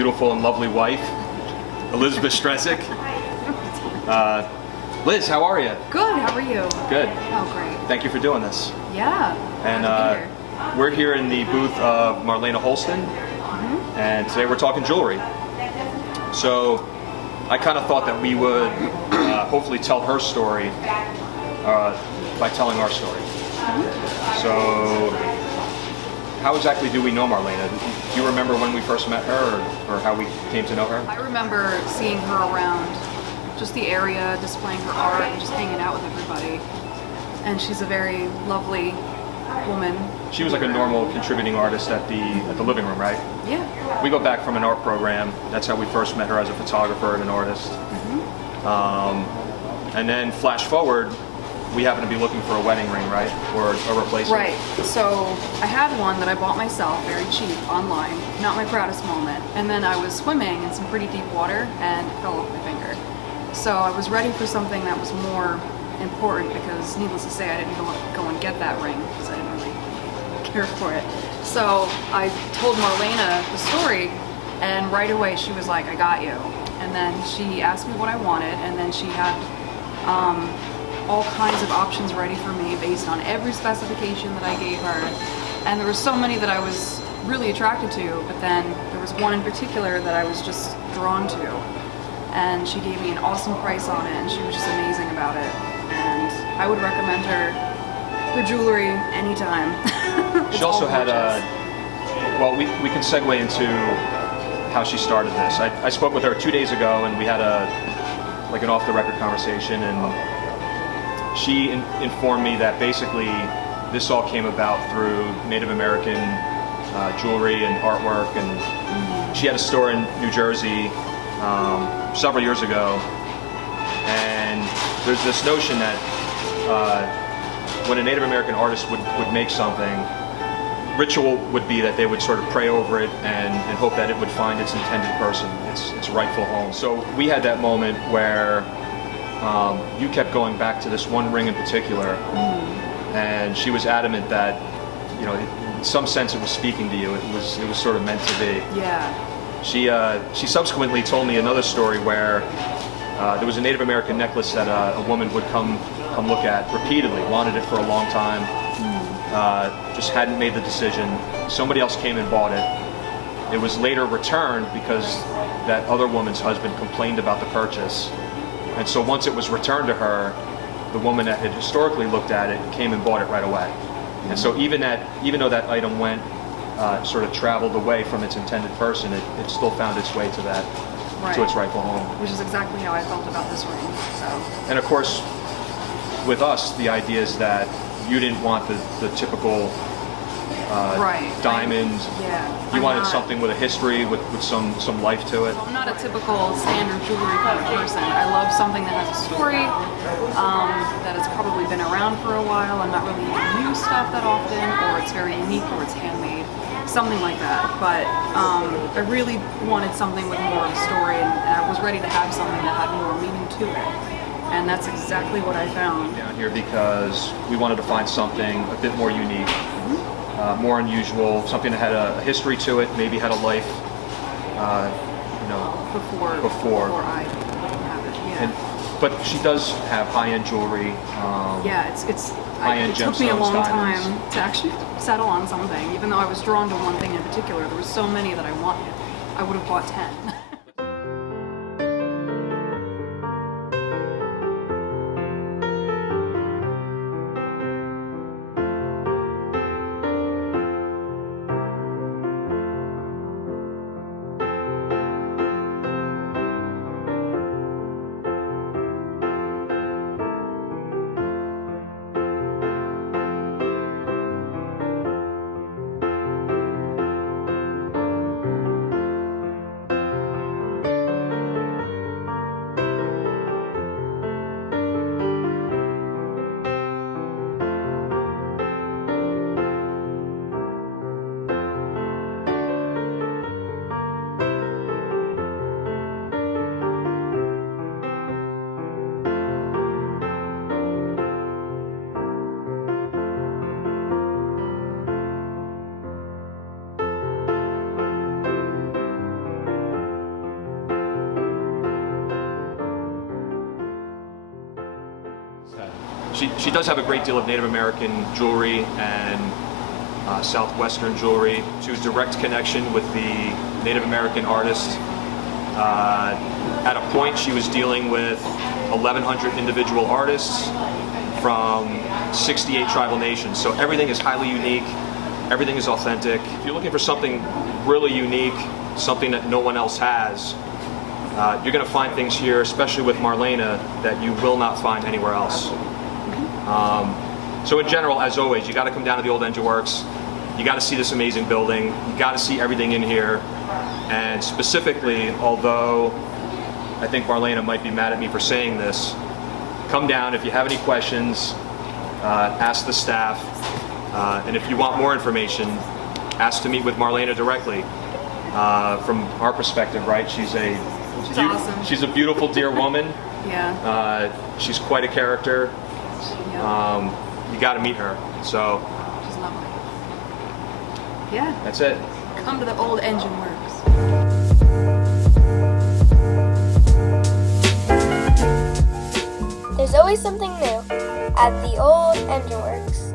beautiful and lovely wife, Elizabeth Stresick. Liz, how are you? Good, how are you? Good. Oh, great. Thank you for doing this. Yeah, And glad to be here. we're here in the booth of Marlena Holston, and today we're talking jewelry. So I kind of thought that we would hopefully tell her story by telling our story. So how exactly do we know Marlena? Do you remember when we first met her, or how we came to know her? I remember seeing her around just the area, displaying her art, and just hanging out with everybody. And she's a very lovely woman. She was like a normal contributing artist at the living room, right? Yeah. We go back from an art program. That's how we first met her, as a photographer and an artist. And then flash forward, we happen to be looking for a wedding ring, right? Or a replacement. Right. So I had one that I bought myself, very cheap, online. Not my proudest moment. And then I was swimming in some pretty deep water and it fell off my finger. So I was ready for something that was more important because, needless to say, I didn't go and get that ring because I didn't really care for it. So I told Marlena the story, and right away she was like, I got you. And then she asked me what I wanted, and then she had all kinds of options ready for me based on every specification that I gave her. And there were so many that I was really attracted to, but then there was one in particular that I was just drawn to. And she gave me an awesome price on it, and she was just amazing about it. And I would recommend her jewelry anytime. She also had well, we can segue into how she started this. I spoke with her 2 days ago, and we had like an off-the-record conversation, and she informed me that basically this all came about through Native American jewelry and artwork, and she had a store in New Jersey several years ago, and there's this notion that when a Native American artist would make something, ritual would be that they would sort of pray over it and hope that it would find its intended person, its rightful home. So we had that moment where you kept going back to this one ring in particular, and she was adamant that, you know, in some sense it was speaking to you. It was sort of meant to be. Yeah. She subsequently told me another story where there was a Native American necklace that a woman would come look at repeatedly, wanted it for a long time, just hadn't made the decision. Somebody else came and bought it. It was later returned because that other woman's husband complained about the purchase. And so once it was returned to her, the woman that had historically looked at it came and bought it right away. And so even though that item went sort of traveled away from its intended person, it still found its way to that, to its rightful home. Which is exactly how I felt about this ring. So. And of course, with us, the idea is that you didn't want the typical diamond. Yeah. You wanted something with a history, with some life to it. I'm not a typical standard jewelry kind of person. I love something that has a story, that has probably been around for a while. I'm not really into new stuff that often, or it's very unique, or it's handmade. Something like that. But I really wanted something with more of a story, and I was ready to have something that had more meaning to it. And that's exactly what I found. Down here because we wanted to find something a bit more unique, more unusual, something that had a history to it, maybe had a life, you know, before I have it. Yeah. But she does have high-end jewelry. Yeah, high-end it took me a gemstones, long diamonds. time to actually settle on something. Even though I was drawn to one thing in particular, there were so many that I wanted. I would have bought 10. she does have a great deal of Native American jewelry and Southwestern jewelry, to direct connection with the Native American artist. At a point, she was dealing with 1,100 individual artists from 68 tribal nations. So everything is highly unique, everything is authentic. If you're looking for something really unique, something that no one else has, you're going to find things here, especially with Marlena, that you will not find anywhere else. So in general, as always, you got to come down to the Olde Engine Works. You got to see this amazing building. You got to see everything in here. And specifically, although I think Marlena might be mad at me for saying this, come down if you have any questions, ask the staff, and if you want more information, ask to meet with Marlena directly. From our perspective, right? She's awesome. She's a beautiful, dear woman. Yeah. She's quite a character. Yeah. You got to meet her. So She's lovely. Yeah. that's it. Come to the Olde Engine Works. There's always something new at the Olde Engine Works.